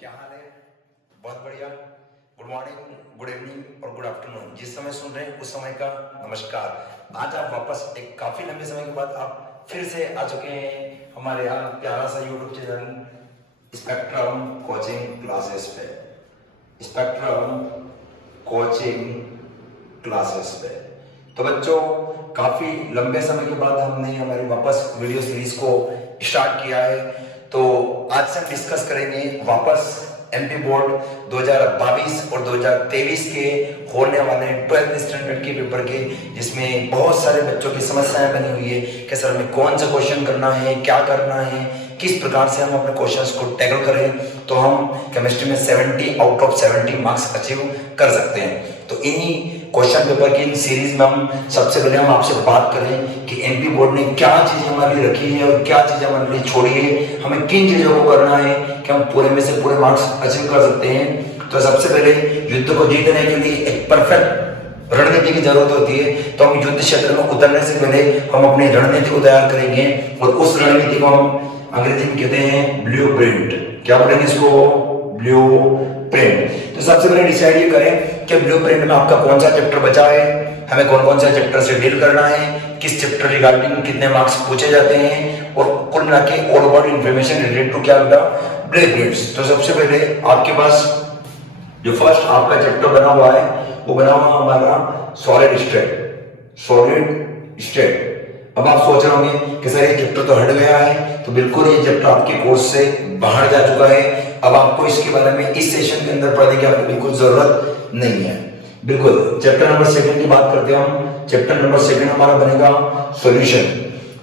क्या हाल है? बहुत बढ़िया। गुड मॉर्निंग, गुड इवनिंग और गुड आफ्टरनून। जिस समय सुन रहे हैं उस समय का नमस्कार। आज आप वापस एक काफी लंबे समय के बाद आप फिर से आ चुके हैं हमारे यहाँ प्यारा सा YouTube channel spectrum coaching classes पे। स्पेक्ट्रम कोचिंग क्लासेस पे। तो बच्चों, काफी लंबे समय के बाद हमने हमारी वापस वीडियो सीरीज को स्टार्ट किया है। तो आज से हम डिस्कस करेंगे वापस एमपी बोर्ड 2022 और 2023 के होने वाले 12th स्टैंडर्ड के पेपर के, जिसमें बहुत सारे बच्चों की समस्याएं बनी हुई है कि सर हमें कौन सा क्वेश्चन करना है, क्या करना है, किस प्रकार से हम अपने क्वेश्चंस को टैकल करें तो हम केमिस्ट्री में 70 आउट ऑफ 70 मार्क्स अचीव कर सकते हैं। तो इन्हीं क्वेश्चन पेपर की इन सीरीज में हम सबसे पहले हम आपसे बात करें कि एमपी बोर्ड ने क्या चीज हमारे लिए रखी है और क्या चीज हमारे लिए छोड़ी है, हमें किन चीजों को करना है कि हम पूरे में से पूरे मार्क्स अचीव कर सकते हैं। तो सबसे पहले युद्ध को जीतने के लिए एक परफेक्ट रणनीति की जरूरत होती है। तो हम युद्ध क्षेत्र में उतरने से पहले हम अपनी रणनीति को तैयार करेंगे और उस रणनीति को हम अंग्रेजी में कहते हैं ब्लूप्रिंट। क्या बोलेंगे इसको? ब्लूप्रिंट। तो सबसे पहले डिसाइड ये करें कि ब्लूप्रिंट में आपका कौन सा चैप्टर बचा है, हमें कौन कौन सा चैप्टर से डील करना है, किस चैप्टर रिगार्डिंग कितने मार्क्स पूछे जाते हैं और कुल मिला के all about information related to क्या होगा ब्लूप्रिंट्स। तो सबसे पहले आपके पास जो फर्स्ट आपका चैप्टर बना हुआ है वो बना हुआ हमारा सॉलिड स्टेट। Solid state. अब आप सोच रहे होंगे कि सर ये चैप्टर तो हट गया है, तो बिल्कुल ये चैप्टर आपके कोर्स से बाहर जा चुका है। अब आपको इसके बारे में इस सेशन के अंदर पढ़ने की आपको बिल्कुल जरूरत नहीं है। बिल्कुल चैप्टर नंबर 2 की बात करते हैं हम। चैप्टर नंबर 2 हमारा बनेगा सॉल्यूशन।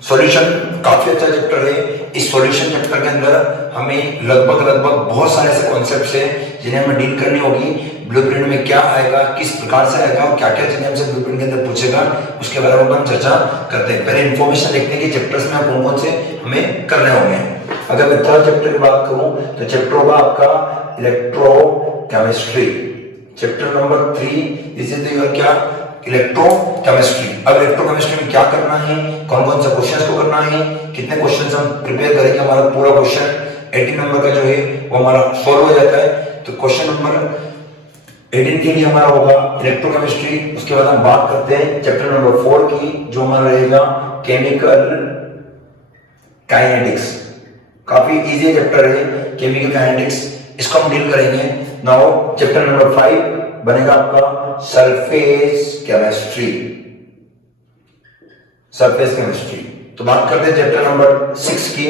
सॉल्यूशन काफी अच्छा चैप्टर है। इस सॉल्यूशन चैप्टर के अंदर हमें लगभग बहुत सारे ऐसे कॉन्सेप्ट्स हैं जिन्हें हमें डील करनी होगी। ब्लूप्रिंट में क्या आएगा, किस प्रकार से आएगा और क्या क्या चीजें हमसे ब्लूप्रिंट के अंदर पूछेगा, उसके बारे में हम चर्चा करते हैं। पहले इन्फॉर्मेशन देखते हैं कि चैप्टर्स में कौन कौन से हमें करने होंगे। अगर मैं थर्ड चैप्टर की बात करूं तो चैप्टर होगा आपका electrochemistry. Chapter number 3 is your क्या? इलेक्ट्रोकेमिस्ट्री। अब इलेक्ट्रोकेमिस्ट्री में क्या करना है, कौन कौन से क्वेश्चंस को करना है, कितने क्वेश्चंस हम प्रिपेयर करेंगे, हमारा पूरा क्वेश्चन 18 नंबर का जो है वो हमारा सॉल्व हो जाता है। तो क्वेश्चन नंबर 18 के लिए हमारा होगा इलेक्ट्रोकेमिस्ट्री। उसके बाद हम बात करते हैं चैप्टर नंबर 4 की, जो हमारा रहेगा केमिकल काइनेटिक्स। काफी इजी चैप्टर है केमिकल काइनेटिक्स, इसको हम डील करेंगे। नाउ चैप्टर नंबर 5 बनेगा आपका सरफेस केमिस्ट्री। Surface chemistry. तो बात करते हैं चैप्टर नंबर 6 की,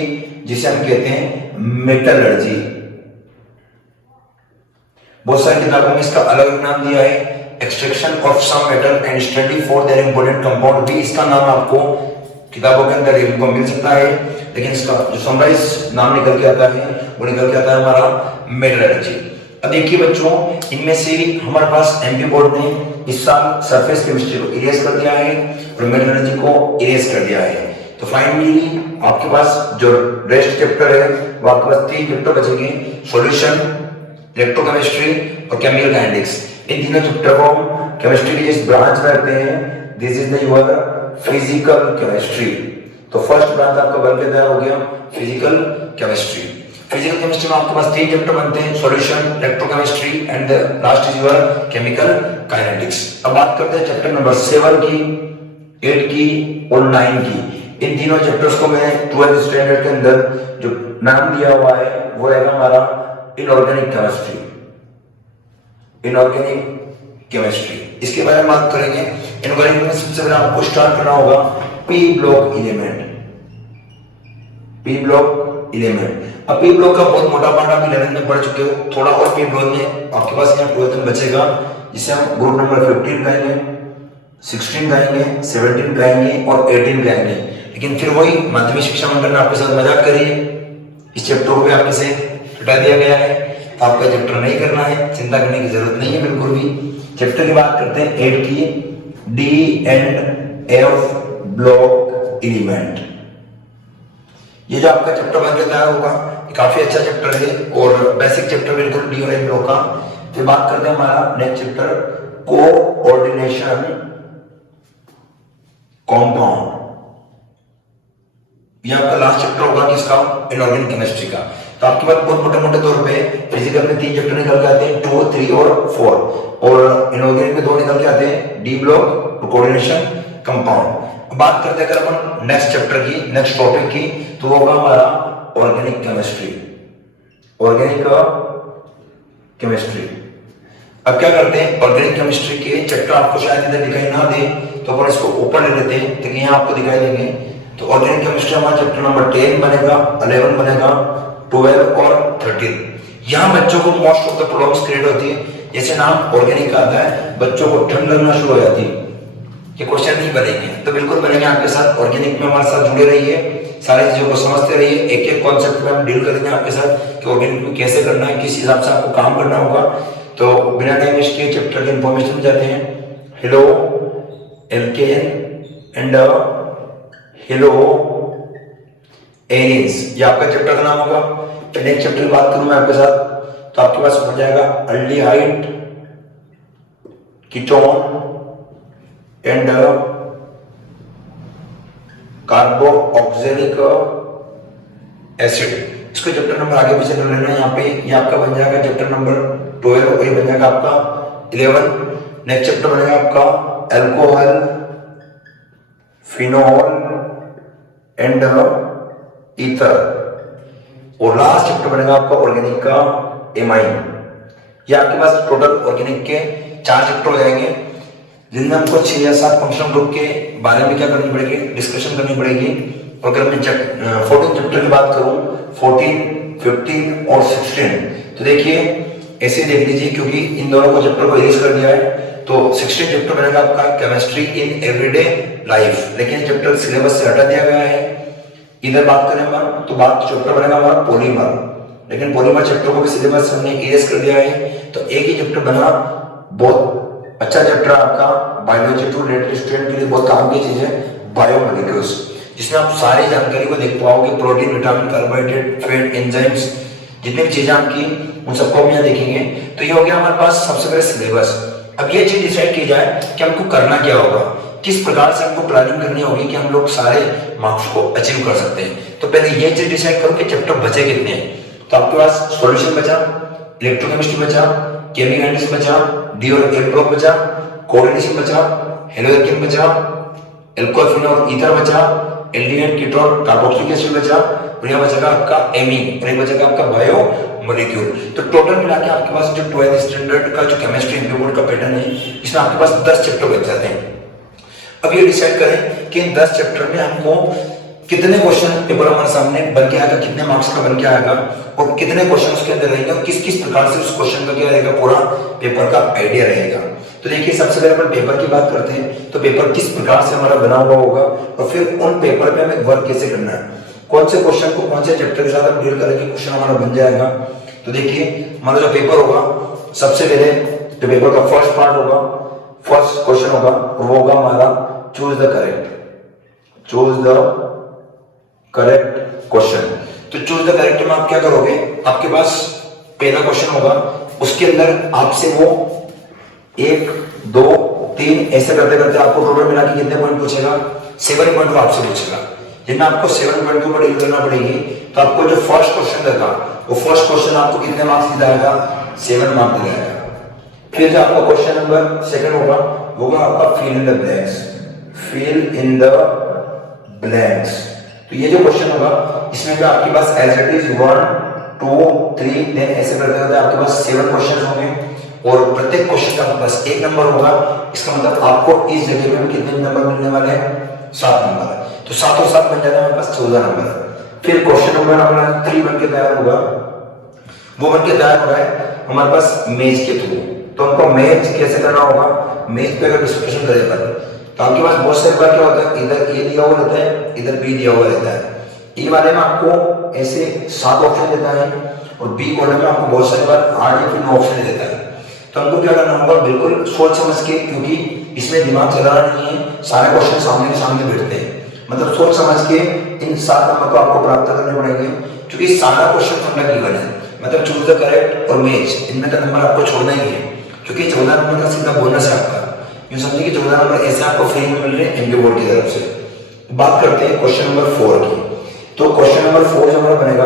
जिसे हम कहते हैं मेटलर्जी। बहुत सारी किताबों में इसका अलग नाम दिया है, extraction of some metal and study for their important compound भी इसका नाम आपको किताबों के अंदर देखने को मिल सकता है। लेकिन इसका जो समराइज नाम निकल के आता है वो निकल के आता है हमारा मेटलर्जी। अब देखिए बच्चों, इनमें से हमारे पास एमपी बोर्ड ने इस साल सरफेस केमिस्ट्री को इरेज कर दिया है और मेटलर्जी को इरेज कर दिया है। तो फाइनली आपके पास जो रेस्ट चैप्टर है वो आपके पास 3 चैप्टर बचेंगे, सॉल्यूशन, इलेक्ट्रोकेमिस्ट्री और केमिकल काइनेटिक्स। इन तीनों चैप्टर को हम केमिस्ट्री की जिस ब्रांच में रखते हैं, this is the your physical chemistry. तो फर्स्ट ब्रांच आपका बन के तैयार हो गया फिजिकल केमिस्ट्री। फिजिकल केमिस्ट्री में आपके पास 3 चैप्टर बनते हैं, solution, electrochemistry and last is your chemical kinetics. अब बात करते हैं चैप्टर नंबर 7 की, 8 की और 9 की। इन तीनों चैप्टर्स को मैंने 12th स्टैंडर्ड के अंदर जो नाम दिया हुआ है वो रहेगा हमारा इनऑर्गेनिक केमिस्ट्री। इनऑर्गेनिक केमिस्ट्री, इसके बारे में बात करेंगे। इनऑर्गेनिक में सबसे पहले आपको स्टार्ट करना होगा P block element. P block element. अब पी ब्लॉक का बहुत मोटा पार्ट आप 11th में पढ़ चुके हो, थोड़ा और पी ब्लॉक में आपके पास यहाँ 12th में बचेगा, जिसे हम ग्रुप नंबर 15 कहेंगे, 16 कहेंगे, 17 कहेंगे और 18 कहेंगे। लेकिन फिर वही माध्यमिक शिक्षा मंडल ने आपके साथ मजाक करी है, इस चैप्टर को भी आपके से हटा दिया गया है। तो आपका चैप्टर नहीं करना है, चिंता करने की जरूरत नहीं है बिल्कुल भी। चैप्टर की बात करते हैं 8 की, D and F block element. ये जो आपका चैप्टर बन के तैयार होगा ये काफी अच्छा चैप्टर है और बेसिक चैप्टर बिल्कुल डी और एफ ब्लॉक का। फिर बात करते हैं हमारा नेक्स्ट चैप्टर कोऑर्डिनेशन कंपाउंड। ये आपका लास्ट चैप्टर होगा किसका, इनऑर्गेनिक केमिस्ट्री का। तो आपके पास बहुत मोटे मोटे तौर पे फिजिकल में 3 चैप्टर निकल के आते हैं, 2, 3 और 4, और इनऑर्गेनिक में 2 निकल के आते हैं, डी ब्लॉक, कोऑर्डिनेशन, कंपाउंड। बात करते हैं अगर अपन नेक्स्ट चैप्टर की, नेक्स्ट टॉपिक की, तो होगा हमारा ऑर्गेनिक केमिस्ट्री। Organic chemistry. अब क्या करते हैं, ऑर्गेनिक केमिस्ट्री के चैप्टर आपको शायद इधर दिखाई ना दे, तो अपन इसको ऊपर ले लेते हैं ताकि यहाँ आपको दिखाई देंगे। तो ऑर्गेनिक केमिस्ट्री हमारा चैप्टर नंबर 10 बनेगा, 11 बनेगा, 12 और 13। यहाँ बच्चों को most of the problems create होती है। जैसे नाम ऑर्गेनिक आता है, बच्चों को ठंड लगना शुरू हो जाती है, ये क्वेश्चन नहीं बनेंगे तो बिल्कुल बनेंगे आपके साथ। ऑर्गेनिक में हमारे साथ जुड़े रहिए, सारी चीजों को समझते रहिए, एक एक कॉन्सेप्ट में हम डील करेंगे आपके साथ कि ऑर्गेनिक में कैसे करना है, किस हिसाब से आपको काम करना होगा। तो बिना टाइम वेस्ट किए चैप्टर की इंफॉर्मेशन जाते हैं। Halo alkane and hello Aryans, ये आपका चैप्टर का नाम होगा। नेक्स्ट चैप्टर की बात करूं मैं आपके साथ, तो आपके पास हो जाएगा aldehyde, ketone and carboxylic acid. इसको चैप्टर नंबर आगे पीछे कर लेना है। यहाँ पे ये आपका बन जाएगा चैप्टर नंबर 12 और ये बन जाएगा आपका 11। नेक्स्ट चैप्टर बनेगा आपका अल्कोहल, फिनोल एंड ईथर, और लास्ट चैप्टर बनेगा आपका ऑर्गेनिक का एमाइन। ये आपके पास टोटल ऑर्गेनिक के 4 चैप्टर हो जाएंगे, जिनमें हमको 6 या 7 फंक्शनल ग्रुप के बारे में क्या करनी पड़ेगी, डिस्कशन करनी पड़ेगी। और अगर मैं 14 चैप्टर की बात करूं, 14, 15 और 16, तो देखिए ऐसे देख लीजिए, क्योंकि इन दोनों को चैप्टर को इरेज कर दिया है। तो 16 चैप्टर बनेगा आपका केमिस्ट्री इन एवरीडे लाइफ, लेकिन चैप्टर सिलेबस से हटा दिया गया है। इधर बात करें हम तो बात चैप्टर बनेगा हमारा पॉलीमर, लेकिन पॉलीमर चैप्टर को भी सिलेबस हमने इरेज कर दिया है। तो एक ही चैप्टर बना, बहुत अच्छा चैप्टर आपका बायोलॉजी टू लेट स्टूडेंट के लिए बहुत काम की चीज है, बायोमोलिक्यूल्स, जिसमें आप सारी जानकारी को देख पाओगे, protein, vitamin, carbohydrate, fat, enzymes, जितनी भी चीजें आपकी उन सबको हम यहाँ देखेंगे। तो ये हो गया हमारे पास सबसे पहले सिलेबस। अब ये चीज डिसाइड की जाए कि हमको करना क्या होगा, किस प्रकार से हमको प्लानिंग करनी होगी कि हम लोग सारे मार्क्स को अचीव कर सकते हैं। तो पहले ये चीज डिसाइड करो कि चैप्टर बचे कितने हैं। तो आपके पास सॉल्यूशन बचा, इलेक्ट्रोकेमिस्ट्री बचा, केमिकल एनालिसिस बचा, डी और ए ब्लॉक बचा, कोऑर्डिनेशन बचा, हेलो एल्केन बचा, अल्कोहल, फिनोल, ईथर बचा, एल्डिहाइड, कीटोन, कार्बोक्सिलिक एसिड बचा, और यह बचेगा आपका एमीन, और यह बचेगा आपका बायो मॉलिक्यूल। तो टोटल मिला के आपके पास जो 12th स्टैंडर्ड का जो केमिस्ट्री इंप्रूवमेंट का पैटर्न है, इसमें आपके पास 10 चैप्टर बच जाते हैं। अब ये डिसाइड करें कि इन 10 चैप्टर में हमको कितने क्वेश्चन पेपर हमारे सामने बन के आएगा, कितने मार्क्स का बन के आएगा, और कितने क्वेश्चन उसके अंदर रहेंगे, और किस किस प्रकार से उस क्वेश्चन का क्या रहेगा, पूरा पेपर का आइडिया रहेगा। तो देखिए सबसे पहले अपन पेपर की बात करते हैं। तो पेपर किस प्रकार से हमारा बना हुआ होगा, और फिर उन पेपर पे हमें वर्क कैसे करना है, कौन से क्वेश्चन को कौन से चैप्टर के साथ हम डील करेंगे, क्वेश्चन हमारा बन जाएगा। तो देखिए हमारा जो पेपर होगा, सबसे पहले जो पेपर का फर्स्ट पार्ट होगा, फर्स्ट क्वेश्चन होगा, वो होगा हमारा चूज द करेक्ट क्वेश्चन। तो चूज द करेक्ट में आप क्या करोगे, आपके पास पहला क्वेश्चन होगा, उसके अंदर आपसे वो 1, 2, 3 ऐसे करते करते आपको टोटल मिला के कितने पॉइंट पूछेगा, 7 पॉइंट को आपसे पूछेगा, जिनमें आपको 7 पॉइंट के ऊपर डील करना पड़ेगी। तो आपको जो फर्स्ट क्वेश्चन देगा, वो फर्स्ट क्वेश्चन आपको कितने मार्क्स दिलाएगा, 7 मार्क्स दिलाएगा। फिर जो आपका क्वेश्चन नंबर सेकंड होगा, वो होगा आपका fill in the blanks, fill in the blanks. तो ये जो क्वेश्चन होगा, इसमें भी आपके पास एज इट इज 1, 2, 3 देन ऐसे करते करते आपके पास 7 क्वेश्चन होंगे, और प्रत्येक क्वेश्चन का आपके पास 1 नंबर होगा। इसका मतलब आपको इस जगह में कितने नंबर मिलने वाले हैं, 7 नंबर। तो 7 और 7 बन जाता है हमारे पास 14 नंबर। फिर क्वेश्चन नंबर हमारा 3 बन के तैयार होगा, वो बन के तैयार हो रहा है हमारे पास मेज के थ्रू। तो हमको मेज कैसे करना होगा, मेज पे अगर डिस्कशन करें तो आपके पास बहुत सारे बार क्या होता है, इधर ए दिया हुआ रहता है, इधर बी दिया हुआ रहता है। ए वाले में आपको ऐसे 7 ऑप्शन देता है, और बी कॉलम में आपको बहुत सारे बार 8 या फिर 9 ऑप्शन देता है। तो हमको क्या करना होगा, बिल्कुल सोच समझ के, क्योंकि इसमें दिमाग चलाना नहीं है, सारे क्वेश्चन सामने के सामने बैठते हैं, मतलब सोच समझ के इन 7 नंबर को आपको प्राप्त करने पड़ेंगे, क्योंकि सारा क्वेश्चन फंडा गिवन है। मतलब चूज द करेक्ट और मेज, इनमें का नंबर आपको छोड़ना ही है, क्योंकि 14 नंबर का सीधा बोनस है आपका। यूं समझिए कि 14 नंबर ऐसे आपको फ्री में मिल रहे हैं एमपी बोर्ड की तरफ से। बात करते हैं क्वेश्चन नंबर 4 की। तो क्वेश्चन नंबर 4 जो हमारा बनेगा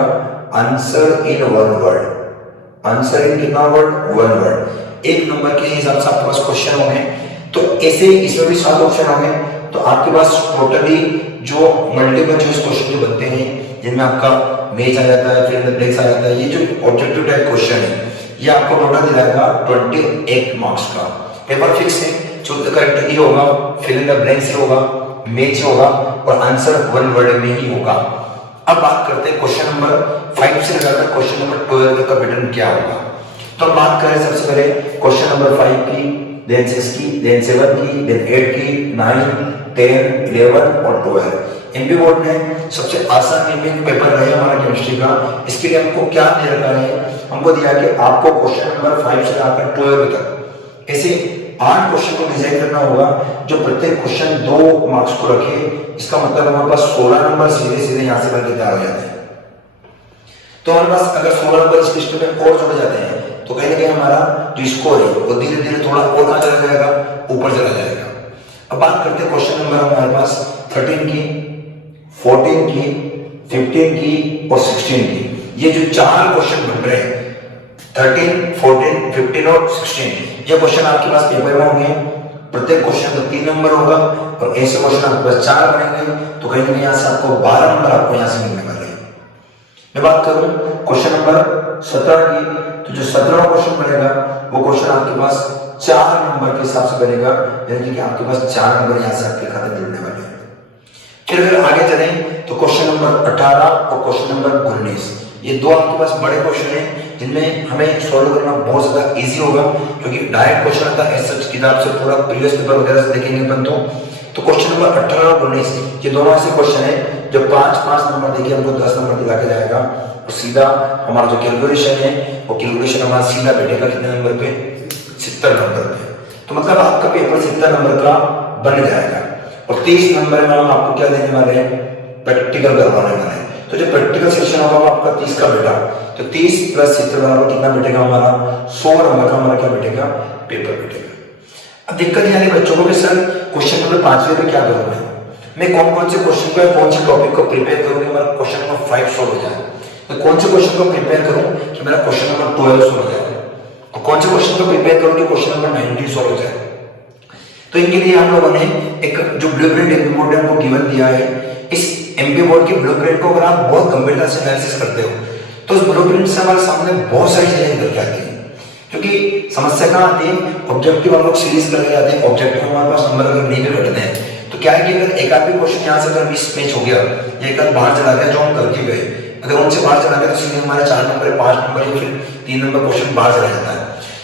answer in one word. Answer in कितना वर्ड? One word. एक नंबर के हिसाब से आपके पास क्वेश्चन होंगे, तो ऐसे इसमें भी 7 ऑप्शन होंगे। तो आपके पास टोटली जो मल्टीपल चॉइस क्वेश्चन जो बनते हैं जिनमें आपका मैच आ जाता है, फिर इन द ब्लैंक्स आ जाता है, ये जो ऑब्जेक्टिव टाइप क्वेश्चन है ये आपको टोटल दिलाएगा 28 मार्क्स का। पेपर फिक्स है, चूज द करेक्ट ही होगा, फिल इन द ब्लैंक्स ही होगा, मैच होगा और आंसर वन वर्ड में ही होगा। अब बात करते हैं क्वेश्चन नंबर 5 से लगाकर क्वेश्चन नंबर 12 तक का पैटर्न क्या होगा। तो हम बात करें सबसे पहले क्वेश्चन नंबर 5 की, देन 6 की, देन 7 की, देन 8 की, 9, 10, 11 और 12। एमपी बोर्ड ने सबसे आसान एमपी पेपर रहे हमारा केमिस्ट्री का। इसके लिए हमको क्या दे रखा है? हमको दिया कि आपको क्वेश्चन नंबर 5 से लेकर 12 तक ऐसे 8 क्वेश्चन को डिजाइन करना होगा जो प्रत्येक क्वेश्चन 2 मार्क्स को रखे। इसका मतलब हमारे पास 16 नंबर सीधे सीधे यहाँ से बनके तैयार हो जाते हैं। तो हमारे पास अगर 16 नंबर इस लिस्ट में और जुड़ जाते हैं तो कहीं ना कहीं हमारा जो स्कोर है वो धीरे धीरे थोड़ा और कहाँ चला जाएगा? ऊपर चला जाएगा। अब बात करते हैं क्वेश्चन नंबर हमारे पास 13 की, 14 की, 15 की और 16 की। ये जो 4 क्वेश्चन बन रहे हैं 13, 14, 15 और 16, ये क्वेश्चन आपके पास पेपर में होंगे। प्रत्येक क्वेश्चन का 3 नंबर होगा और ऐसे क्वेश्चन आपके पास 4 बनेंगे, तो कहीं ना कहीं यहाँ से आपको 12 नंबर आपको यहाँ से मिलने वाले हैं। मैं बात करूं क्वेश्चन नंबर 17 की, तो जो 17वां क्वेश्चन बनेगा वो क्वेश्चन आपके पास 4 नंबर के हिसाब से बनेगा, यानी कि आपके पास 4 नंबर यहाँ से आपके खाते में जुड़ने वाले हैं। फिर अगर आगे चलें तो क्वेश्चन नंबर 18 और क्वेश्चन नंबर 19, ये दो आपके पास बड़े क्वेश्चन हैं जिनमें हमें सॉल्व करना बहुत ज्यादा इजी होगा, क्योंकि डायरेक्ट क्वेश्चन आता है सच किताब से, थोड़ा प्रीवियस पेपर वगैरह से देखेंगे अपन। तो क्वेश्चन नंबर 18 और 19 ये दोनों ऐसे क्वेश्चन है जो 5-5 नंबर देके हमको 10 नंबर दिला के जाएगा और सीधा हमारा जो कैलकुलेशन है वो कैलकुलेशन हमारा सीधा बैठेगा कितने नंबर पे? 70 नंबर पे। तो मतलब आपका पेपर 70 नंबर का बन जाएगा और 30 नंबर में हम आपको क्या देने वाले हैं? प्रैक्टिकल करवाने वाले हैं। तो जो प्रैक्टिकल सेक्शन होगा वो आपका 30 का बेटा, तो 30 + 70 बराबर कितना बैठेगा हमारा? 100 नंबर का हमारा क्या बैठेगा? पेपर बैठेगा। अब दिक्कत ये आ रही बच्चों को कि सर क्वेश्चन नंबर 5वें में क्या करूं मैं कौन कौन से क्वेश्चन को, कौन से टॉपिक को प्रिपेयर करूं कि हमारा क्वेश्चन नंबर 5 सॉल्व हो जाए, तो कौन से क्वेश्चन को प्रिपेयर करूं कि मेरा क्वेश्चन नंबर 12 सॉल्व हो जाए, और कौन से क्वेश्चन को प्रिपेयर करूं कि क्वेश्चन नंबर 19 सॉल्व हो जाए। तो इनके लिए हम लोगों ने एक जो ब्लूप्रिंट एमपी बोर्ड ने हमको गिवन दिया है, इस एमपी बोर्ड के ब्लूप्रिंट को अगर आप बहुत गंभीरता से एनालिसिस करते हो तो उस ब्लूप्रिंट से हमारे सामने बहुत सारी चीजें निकल के आती हैं। क्योंकि समस्या कहाँ आती है? ऑब्जेक्टिव हम लोग सीरीज करके जाते हैं, ऑब्जेक्टिव हमारे पास नंबर अगर नहीं भी घटते हैं तो क्या है कि अगर एक आध भी क्वेश्चन यहाँ से अगर मिस मैच हो गया या एक आध बाहर चला गया जो हम करके गए, अगर उनसे बाहर चला गया तो सीधे हमारे 4 नंबर 5 नंबर या फिर 3 नंबर क्वेश्चन बाहर चला जाता है।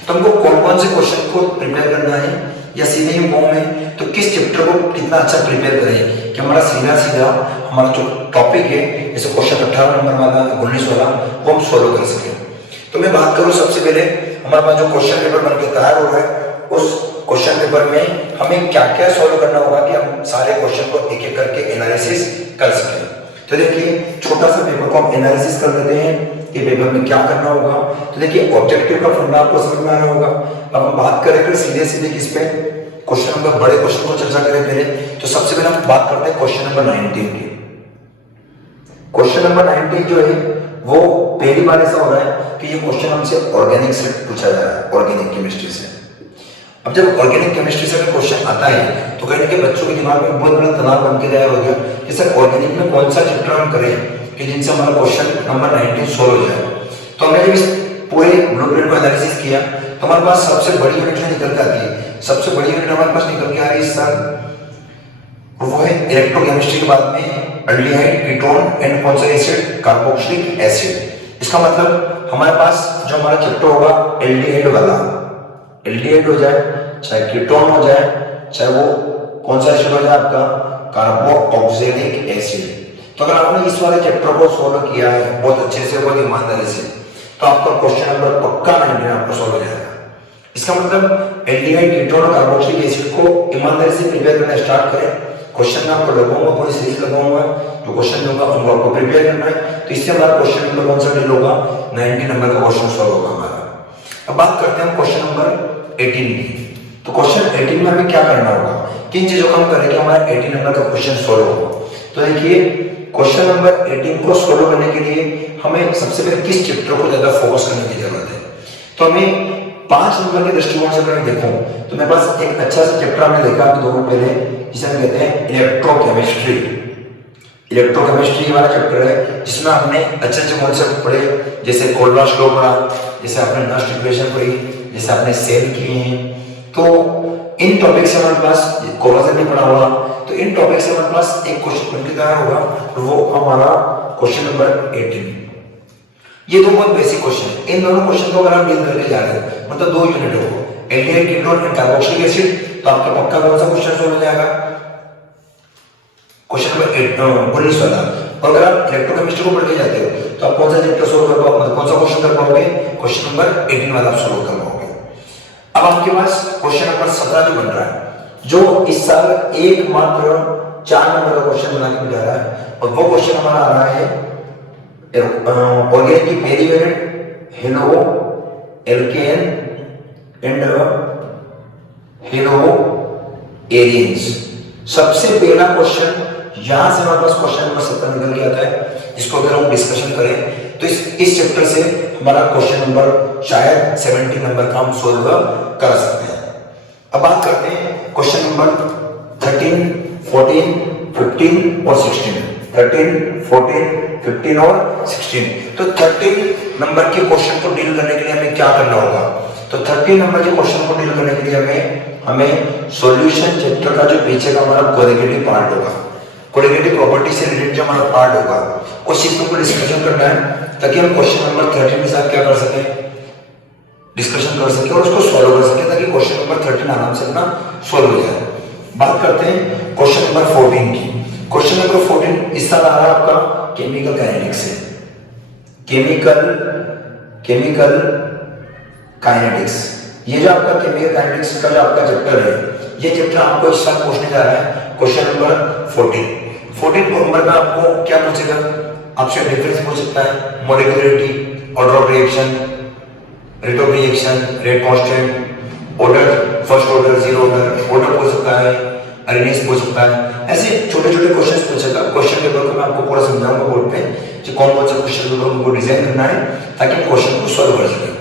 तो हमको कौन कौन से क्वेश्चन को प्रिपेयर करना है या सीधे ही फॉर्म में, तो किस चैप्टर को कितना अच्छा प्रिपेयर करें कि हमारा सीधा हमारा जो टॉपिक है जैसे क्वेश्चन 18 नंबर वाला 19 वाला वो हम सॉल्व कर सके। तो मैं बात करूं सबसे पहले हमारे पास जो क्वेश्चन पेपर बनकर तैयार हो रहा है उस क्वेश्चन पेपर में हमें क्या क्या सॉल्व करना होगा कि हम सारे क्वेश्चन को एक एक करके एनालिसिस कर सकें। तो देखिए छोटा सा पेपर को हम एनालिसिस कर लेते हैं कि पेपर में क्या करना होगा। तो देखिए ऑब्जेक्टिव का फंडा आपको समझ में आना होगा। अब हम बात करेंगे सीधे किस पे? क्वेश्चन नंबर बड़े क्वेश्चन को चर्चा करें पहले। तो सबसे पहले हम बात करते हैं क्वेश्चन नंबर 19 की। क्वेश्चन नंबर 19 जो है वो पहली बार ऐसा हो रहा है कि ये क्वेश्चन हमसे ऑर्गेनिक से पूछा जा रहा है, ऑर्गेनिक केमिस्ट्री से। अब जब ऑर्गेनिक केमिस्ट्री से क्वेश्चन आता है तो कहीं ना कहीं बच्चों के दिमाग में बहुत बड़ा तनाव बन के तैयार हो गया कि सर ऑर्गेनिक में कौन सा चैप्टर हम करें कि जिनसे हमारा क्वेश्चन नंबर 19 सॉल्व हो जाए। तो हमने जब इस पूरे ब्लूप्रिंट को एनालिसिस किया तो हमारे पास सबसे बड़ी यूनिट निकल के आती है। सबसे बड़ी यूनिट हमारे पास निकल के आ रही है सर वो है इलेक्ट्रोकेमिस्ट्री के बाद में अल्डिहाइड, कीटोन एंड कौन सा एसिड? Carboxylic acid. इसका मतलब हमारे पास जो हमारा चैप्टर होगा एल्डिहाइड वाला, एल्डिहाइड हो जाए चाहे कीटोन हो जाए चाहे वो कौन सा एसिड हो जाए आपका कार्बोक्सिलिक एसिड। तो अगर आपने इस वाले चैप्टर को सॉल्व किया है बहुत अच्छे से, बहुत ईमानदारी से, तो आपका क्वेश्चन नंबर पक्का 19 आपको सॉल्व हो जाएगा। इसका मतलब एल्डिहाइड, कीटोन और कार्बोक्सिलिक एसिड को ईमानदारी से प्रिपेयर करना स्टार्ट करें। क्वेश्चन में आपको लगाऊंगा, पूरी सीरीज लगाऊंगा, जो क्वेश्चन होगा उनको आपको प्रिपेयर करना है। तो इससे हमारा क्वेश्चन नंबर कौन सा डील होगा? 90 नंबर का क्वेश्चन सॉल्व होगा हमारा। अब बात करते हैं क्वेश्चन नंबर 18 की। तो क्वेश्चन 18 में हमें क्या करना होगा, किन चीजों का हम करें कि हमारा 18 नंबर का क्वेश्चन सॉल्व हो। तो देखिए क्वेश्चन नंबर 18 को सोल्व करने के लिए हमें सबसे पहले किस चैप्टर को ज्यादा फोकस करने की जरूरत है। तो हमें 5 नंबर के दृष्टिकोण से अगर देखूं तो मेरे पास एक अच्छा सा चैप्टर हमने देखा अभी 2 मिनट पहले, जिसे हम कहते हैं इलेक्ट्रोकेमिस्ट्री। इलेक्ट्रोकेमिस्ट्री वाला चैप्टर है जिसमें हमने अच्छे अच्छे कॉन्सेप्ट पढ़े, जैसे कोलब्रुक लॉ पढ़ा, जैसे आपने नस्ट इक्वेशन पढ़ी, जैसे आपने सेल किए हैं। तो इन टॉपिक से हमारे पास कोरोजन भी पढ़ा हुआ, तो इन टॉपिक से हमारे पास एक क्वेश्चन बन के तैयार होगा, वो हमारा क्वेश्चन नंबर 18। ये दो बहुत बेसिक क्वेश्चन है। इन दोनों क्वेश्चन को अगर आप डील करके जा रहे हैं, मतलब 2 यूनिट हो aldehyde ketone and carboxylic acid, तो आपका पक्का कौन सा क्वेश्चन सोल्व हो जाएगा, क्वेश्चन नंबर 19 वाला। और अगर आप इलेक्ट्रोकेमिस्ट्री को पढ़ के जाते हो तो आप कौन सा चैप्टर सोल्व कर पाओगे, कौन सा क्वेश्चन कर पाओगे, क्वेश्चन नंबर 18 वाला आप सोल्व कर पाओगे। अब आपके पास क्वेश्चन नंबर 17 जो बन रहा है, जो इस साल एकमात्र 4 नंबर का क्वेश्चन बना के जा रहा है, और वो क्वेश्चन हमारा आ रहा है ऑर्गेनिक की पहली unit halo alkane and hello Aryans. सबसे पहला क्वेश्चन यहां से हमारे पास क्वेश्चन नंबर 17 निकल के आता है, जिसको अगर हम डिस्कशन करें तो इस चैप्टर से हमारा क्वेश्चन नंबर शायद 70 नंबर का हम सोल्व कर सकते हैं। अब बात करते हैं क्वेश्चन नंबर 13, 14, 15 और 16। 13, 14, 15 और 16। तो 13 नंबर के क्वेश्चन को डील करने के लिए हमें क्या करना होगा, तो 13 नंबर के क्वेश्चन को डील करने के लिए हमें सॉल्यूशन चैप्टर का जो पीछे का हमारा कोलिगेटिव पार्ट होगा, कोलिगेटिव प्रॉपर्टी से रिलेटेड जो हमारा पार्ट होगा, उस चीज को डिस्कशन करना है, ताकि हम क्वेश्चन नंबर 13 के साथ क्या कर सकें, डिस्कशन कर सके और उसको सॉल्व कर सके, ताकि क्वेश्चन नंबर 13 आराम से अपना सॉल्व हो जाए। बात करते हैं क्वेश्चन नंबर 14 की। क्वेश्चन नंबर 14 इस साल आ रहा है आपका केमिकल काइनेटिक्स से। केमिकल काइनेटिक्स, ये जो आपका केमिकल काइनेटिक्स का जो आपका चैप्टर है, ये चैप्टर आपको इस साल पूछने जा रहा है क्वेश्चन नंबर 14 नंबर में आपको क्या पूछेगा, आपसे डिफरेंस पूछ सकता है, molecularity, order of reaction, rate of reaction, rate constant, order, first order, zero order पूछ सकता है, अरेंज पूछ सकता है। ऐसे छोटे छोटे क्वेश्चन पूछेगा। क्वेश्चन पेपर को मैं आपको पूरा समझाऊंगा बोर्ड पे कि कौन कौन सा क्वेश्चन पेपर हमको डिजाइन करना है, ताकि हम क्वेश्चन को सॉल्व कर सकें।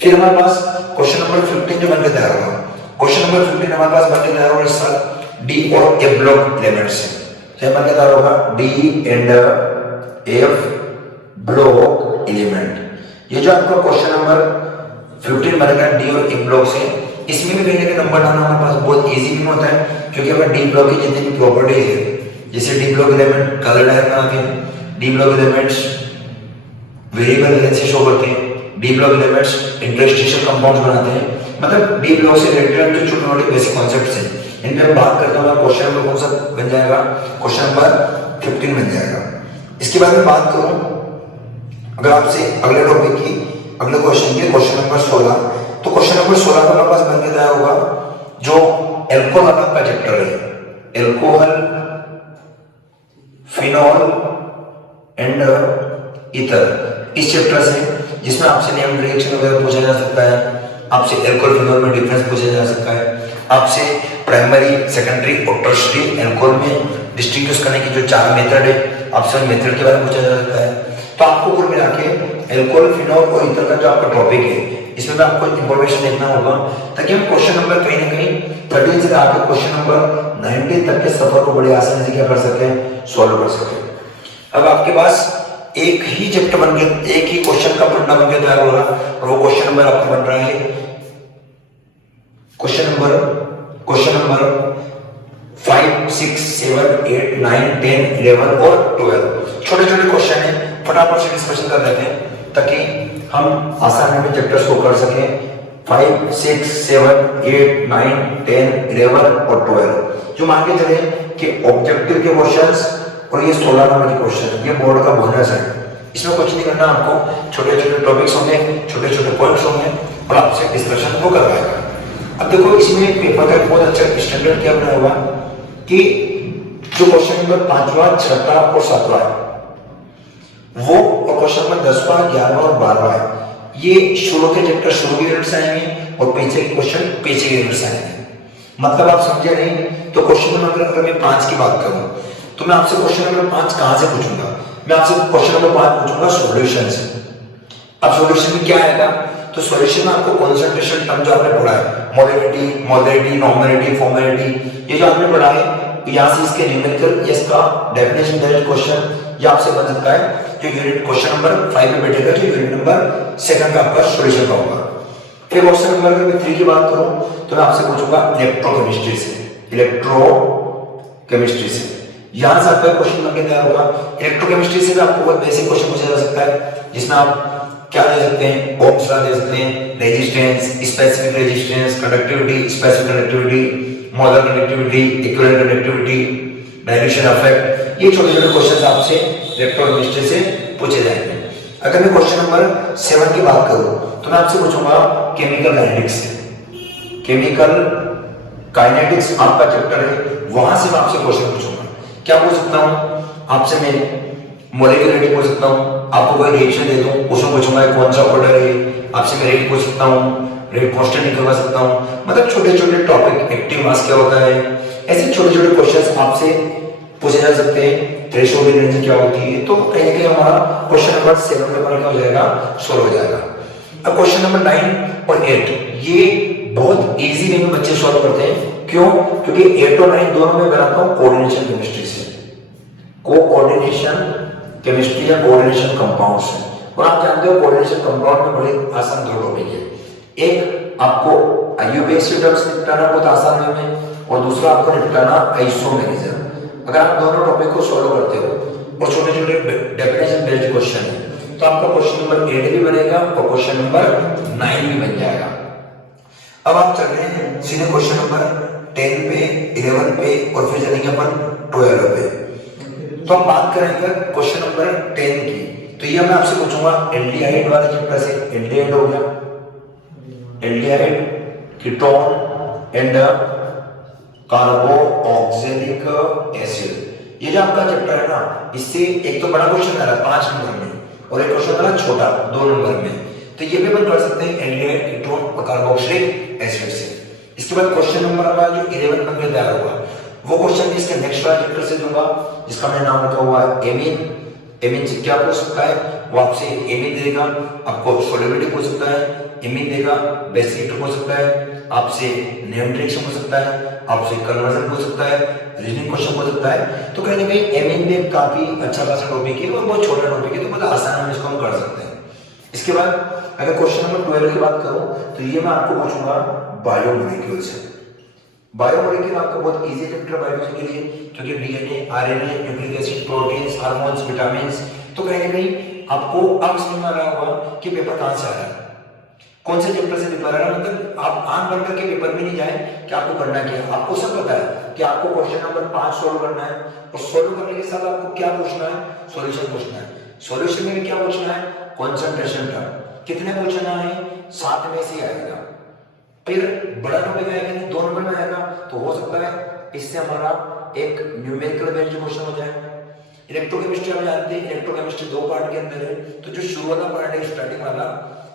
फिर हमारे पास क्वेश्चन नंबर 15 जो बनकर तैयार होगा, क्वेश्चन नंबर 15 हमारे पास बनकर तैयार होगा इस साल डी और एफ ब्लॉक एलिमेंट से। क्या बनकर तैयार होगा, D and F block element. ये जो आपका क्वेश्चन नंबर 15 बनेगा डी और एफ ब्लॉक से, इसमें भी कहीं ना कहीं नंबर डालना हमारे पास बहुत इजी भी होता है, क्योंकि हमें डी ब्लॉक की जितनी भी प्रॉपर्टीज है, जैसे D block element colour diagram बनाते हैं, D block elements variable valence से शो करते हैं, D block elements interstitial compounds बनाते हैं, मतलब डी ब्लॉक से रिलेटेड जो छोटे मोटे बेसिक कॉन्सेप्ट्स हैं, इन पे हम बात करते हैं। क्वेश्चन नंबर कौन सा बन जाएगा, क्वेश्चन नंबर 15 बन जाएगा। इसके बाद में बात करूं अगर आपसे अगले टॉपिक की, अगले क्वेश्चन की, क्वेश्चन नंबर 16, तो क्वेश्चन नंबर 16 का हमारे पास बन के तैयार होगा जो एल्कोहल का चैप्टर है, एल्कोहल, फिनॉल एंड ईथर, इस चैप्टर से, जिसमें आपसे नेम रिएक्शन वगैरह पूछा जा सकता है, आपसे एल्कोहल फिनॉल में डिफरेंस पूछा जा सकता है, आपसे प्राइमरी, सेकेंडरी और टर्शियरी एल्कोहल में डिस्टिंग्विश करने की जो 4 मेथड है, आपसे उन मेथड के बारे में पूछा जा सकता है। तो आपको कुल मिला के एल्कोहल, फिनॉल और ईथर का जो आपका टॉपिक है, इसमें आपको इंफॉर्मेशन देखना होगा, ताकि हम क्वेश्चन नंबर कहीं ना कहीं 13 से आकर क्वेश्चन नंबर 19 तक के सफर को बड़ी आसानी से क्या कर सके, सॉल्व कर सके। अब आपके पास एक ही चैप्टर बन गया, एक ही क्वेश्चन का पढ़ना बन गया तैयार होगा, और वो क्वेश्चन नंबर आपका बन रहा है क्वेश्चन नंबर 5, 6, 7, 8, 9, 10, 11 और 12। छोटे छोटे क्वेश्चन है, फटाफट से डिस्कशन कर लेते हैं, ताकि हम आसानी में चैप्टर्स को कर सकें। 5, 6, 7, 8, 9, 10, 11 और 12, जो मान के चले कि ऑब्जेक्टिव के क्वेश्चंस और ये 16 नंबर के क्वेश्चन, ये बोर्ड का बोनस है। इसमें कुछ नहीं करना आपको, छोटे छोटे टॉपिक्स होंगे, छोटे छोटे पॉइंट्स होंगे, और आपसे डिस्कशन को करवाएगा। अब देखो इसमें पेपर का बहुत अच्छा स्टैंडर्ड क्या बना होगा कि जो क्वेश्चन नंबर 5वां, 6वां और 7वां है वो, और क्वेश्चन नंबर 10वां, 11वां और 12वां है, ये शुरू के चैप्टर शुरू के यूनिट से आएंगे, और पीछे के क्वेश्चन पीछे के यूनिट से आएंगे। मतलब आप समझे नहीं, तो क्वेश्चन नंबर अगर मैं 5 की बात करूं तो मैं आपसे क्वेश्चन नंबर 5 कहां से पूछूंगा? मैं आपसे क्वेश्चन नंबर 5 पूछूंगा सॉल्यूशन से। अब सॉल्यूशन में क्या आएगा? तो सॉल्यूशन में आपको कॉन्सेंट्रेशन टर्म जो आपने पढ़ा है, मोलैरिटी, नॉर्मलिटी, फॉर्मेलिटी, ये जो आपने पढ़ा है, यहाँ से इसके न्यूमेरिकल, इसका डेफिनेशन बेस्ड क्वेश्चन ये आपसे बन सकता है, जो यूनिट क्वेश्चन नंबर 5 में बैठेगा, जो यूनिट नंबर 2 का आपका सॉल्यूशन का होगा। फिर क्वेश्चन नंबर 3 की बात करूं तो मैं आपसे पूछूंगा इलेक्ट्रोकेमिस्ट्री से। इलेक्ट्रोकेमिस्ट्री से यहां से आपका क्वेश्चन बनके तैयार होगा। इलेक्ट्रोकेमिस्ट्री से भी आपको बहुत बेसिक क्वेश्चन पूछा जा सकता है, जिसमें आप क्या दे सकते हैं, ओम्स लॉ दे सकते हैं, resistance, specific resistance, conductivity, specific conductivity, molar conductivity, equivalent conductivity, dilution effect, ये छोटे छोटे क्वेश्चन आपसे इलेक्ट्रोकेमिस्ट्री से पूछे जाएंगे। अगर मैं क्वेश्चन नंबर 7 की बात करूं तो मैं आपसे पूछूंगा केमिकल काइनेटिक्स से। केमिकल काइनेटिक्स आपका चैप्टर है, वहां से मैं आपसे क्वेश्चन पूछूंगा। क्या पूछ सकता हूं आपसे? मैं मॉलिक्यूलरिटी पूछ सकता हूं, आपको कोई रिएक्शन दे दूं, उसमें पूछूंगा कौन सा ऑर्डर है, आपसे मैं रेट पूछ सकता हूं, रेट कांस्टेंट निकलवा सकता हूं, मतलब छोटे छोटे टॉपिक, एक्टिव मास क्या होता है, ऐसे छोटे छोटे क्वेश्चंस आपसे पूछे जा सकते हैं। थ्रेशोल्ड एनर्जी क्या होती है, तो कहीं ना कहीं हमारा क्वेश्चन नंबर 7 नंबर क्या हो जाएगा, सॉल्व हो जाएगा। अब क्वेश्चन नंबर 9 और 8 ये बहुत इजी वे में बच्चे सॉल्व करते हैं। क्यों? क्योंकि 8 और 9 दोनों में बनाता हूं कोऑर्डिनेशन केमिस्ट्री से, कोऑर्डिनेशन केमिस्ट्री या कोऑर्डिनेशन कंपाउंड से। और आप जानते हो कोऑर्डिनेशन कंपाउंड में बड़े आसान दो टॉपिक है। एक आपको आईयूपीएसी टर्म्स निपटाना बहुत आसान वे में, और दूसरा आपको निपटाना आइसोमेरिज्म। अगर आप दोनों टॉपिक को सॉल्व करते हो और छोटे छोटे डेफिनेशन बेस्ड क्वेश्चन है, तो आपका क्वेश्चन नंबर 8 भी बनेगा और क्वेश्चन नंबर 9 भी बन जाएगा। अब आप चल रहे हैं सीधे क्वेश्चन नंबर 10 पे, 11 पे और फिर चलेंगे अपन 12 पे। तो हम बात करेंगे क्वेश्चन नंबर 10 की। तो ये मैं आपसे पूछूंगा एल्डिहाइड वाले चैप्टर से। एल्डिहाइड हो गया, aldehyde, ketone and carboxylic acid. ये जो आपका चैप्टर है ना, इससे एक तो बड़ा क्वेश्चन आ रहा है 5 नंबर में, और एक क्वेश्चन आ रहा है छोटा 2 नंबर में। तो ये भी अपन कर सकते हैं एल्डिहाइड, कीटोन और कार्बोक्सिलिक एसिड से। इसके बाद क्वेश्चन नंबर हमारा जो 11 नंबर में तैयार होगा, वो क्वेश्चन इसके नेक्स्ट वाले चैप्टर से दूंगा, जिसका मैंने नाम रखा हुआ है एमीन। एमीन से क्या पूछ सकता है, वो आपसे एमीन देगा, आपको सोलिबिलिटी पूछ सकता है, एमीन देगा, बेसिक पूछ सकता है, आपसे नेम डायरेक्शन पूछ सकता है, आपसे कन्वर्जन पूछ सकता है, रीजनिंग क्वेश्चन पूछ सकता है। तो कहीं ना कहीं एमीन में काफी अच्छा खासा टॉपिक है और बहुत छोटा टॉपिक है, तो मतलब आसान में इसको हम कर सकते हैं। इसके बाद अगर क्वेश्चन नंबर 12 की बात करूं तो ये मैं आपको पूछूंगा बायोमोलिक्यूल से। बायोमोलिक्यूल आपका बहुत इजी चैप्टर बायोलॉजी के लिए, क्योंकि DNA, RNA, nucleic acid, proteins, hormones, vitamins. तो कहीं ना कहीं आपको अब समझ में आ रहा होगा कि पेपर कहां से आ रहा है, कौन से चैप्टर से पेपर आ रहा है। मतलब आप आंख बंद करके पेपर में नहीं जाए कि आपको करना क्या है। आपको सब पता है कि आपको क्वेश्चन नंबर 5 सोल्व करना है, और सोल्व करने के साथ आपको क्या पूछना है, सॉल्यूशन पूछना है। सॉल्यूशन में क्या पूछना है, कंसंट्रेशन टर्म कितने पूछना है, 7 में से आएगा। फिर बड़ा टॉपिक आएगा नहीं, 2 नंबर में आएगा, तो हो सकता है इससे हमारा एक न्यूमेरिकल बेस्ड क्वेश्चन हो जाए। इलेक्ट्रोकेमिस्ट्री आप जानते हैं, इलेक्ट्रोकेमिस्ट्री 2 पार्ट के अंदर है। तो जो शुरू वाला पार्ट है, स्टार्टिंग वाला,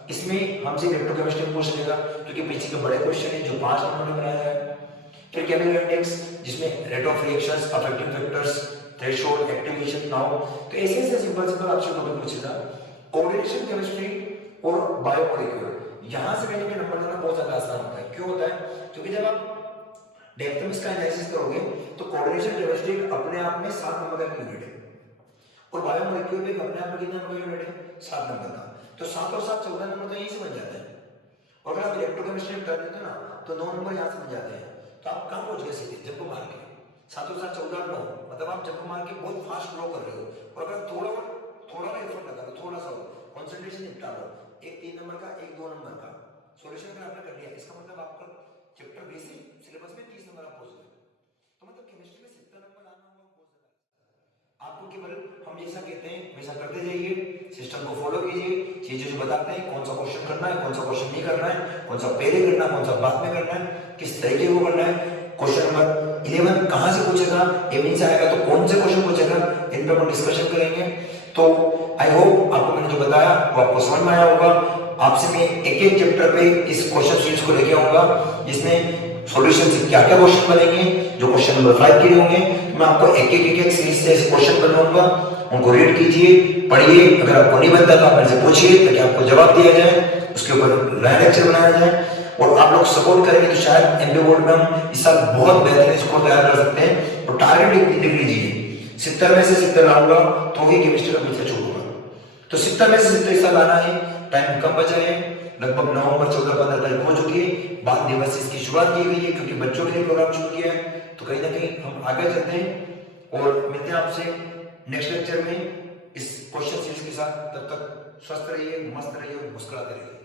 इसमें हमसे इलेक्ट्रोकेमिस्ट्री पूछ लेगा, क्योंकि पीछे के बड़े क्वेश्चन है जो 5 नंबर में बनाया है। फिर केमिकल इंडेक्स, जिसमें rate of reactions, affecting factors, threshold, activation now, तो ऐसे ऐसे सिंपल आपसे टॉपिक पूछेगा। कोऑर्डिनेशन केमिस्ट्री और बायोमोलिक्यूल, यहां से मैंने नंबर देना बहुत ज्यादा आसान होता है। क्यों होता है? क्योंकि जब आप डेप्थ का एनालिसिस करोगे तो कोऑर्डिनेशन केमिस्ट्री अपने आप में 7 नंबर का यूनिट है, और बायोमोलिक्यूल भी अपने आप में कितना नंबर यूनिट है, 7 नंबर का। तो 7 और 7 14 नंबर तो यहीं से बन जाते हैं। और अगर आप इलेक्ट्रोकेमिस्ट्री में कर देते हो ना, तो 9 नंबर यहां से बन जाते हैं। तो आप कहां पहुंच गए सीधे, जंप मार के 7 और 7 14 9, मतलब आप जंप मार के बहुत फास्ट ग्रो कर रहे हो। और अगर थोड़ा एफर्ट लगा लो, थोड़ा सा कंसंट्रेशन निपटा लो, एक 3 नंबर का, एक 2 नंबर का सॉल्यूशन अगर आपने कर लिया, इसका मतलब आपका चैप्टर बेसिक सिलेबस में 30 नंबर आप पहुंच गए। तो मतलब केमिस्ट्री में 70 नंबर आना हुआ बहुत ज्यादा। आपको केवल हम जैसा कहते हैं वैसा करते जाइए, सिस्टम को फॉलो कीजिए, चीजें जो बताते हैं, कौन सा क्वेश्चन करना है, कौन सा क्वेश्चन नहीं करना है, कौन सा पहले करना है, कौन सा बाद में करना है, किस तरीके को करना है। क्वेश्चन नंबर 11 कहां से पूछेगा, एमिन से आएगा तो कौन से क्वेश्चन पूछेगा, इन पर हम डिस्कशन करेंगे। तो आई होप आपको मैंने जो बताया वो आपको समझ में आया होगा। आपसे मैं एक एक चैप्टर पे इस क्वेश्चन सीरीज को लेके आऊंगा, जिसमें सॉल्यूशन से क्या क्या क्वेश्चन बनेंगे, जो क्वेश्चन नंबर 5 के लिए होंगे। मैं आपको एक सीरीज से ऐसे क्वेश्चन बनवाऊंगा, उनको रीड कीजिए, पढ़िए। अगर आपको नहीं बनता तो आप मेरे से पूछिए ताकि आपको जवाब दिया जाए, उसके ऊपर नया लेक्चर बनाया जाए। और आप लोग सपोर्ट करेंगे तो शायद एमबीए बोर्ड में हम इस साल बहुत बेहतरीन स्कोर तैयार कर सकते हैं। तो टारगेट लिख लीजिए, 70 में से 70 लाऊंगा तो ही केमिस्ट्री का पीछे छोड़ूंगा। तो 70 में से 70 इस साल आना है। टाइम कम बचा है, लगभग नवंबर 14-15 तारीख हो चुकी है। बाल दिवस से इसकी शुरुआत की गई है क्योंकि बच्चों के लिए प्रोग्राम शुरू किया है। तो कहीं ना कहीं हम आगे चलते हैं और मिलते हैं आपसे नेक्स्ट लेक्चर में इस क्वेश्चन सीरीज के साथ। तब तक स्वस्थ रहिए, मस्त रहिए और मुस्कुराते रहिए।